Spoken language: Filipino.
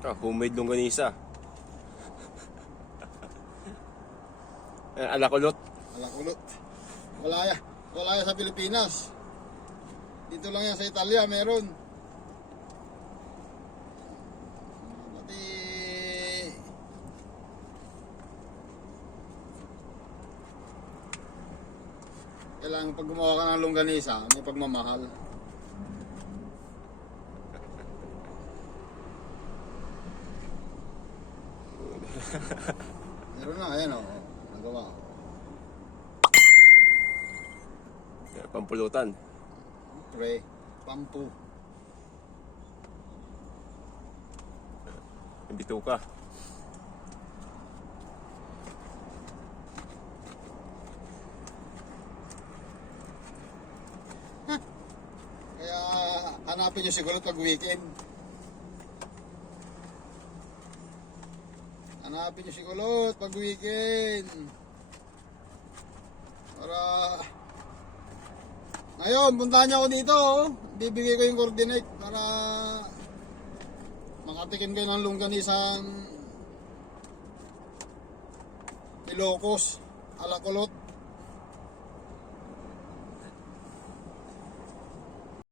Homemade longganisa. Alakulot. Alakulot. Wala yan sa Pilipinas. Dito lang yan sa Italia, meron. Pati kailangan pag gumawa ka ng longganisa, may pagmamahal. Meron na, ayan o. Nagawa ko. Pampulutan. Pre, pampu. Bituka. Kaya hanapin nyo siguro pag weekend. Hanapin nyo si Kulot pag weekend. Para ngayon, puntahan nyo ako dito. Bibigay ko yung coordinate para makatikin kayo ng longganisang Ilocos, Alakulot.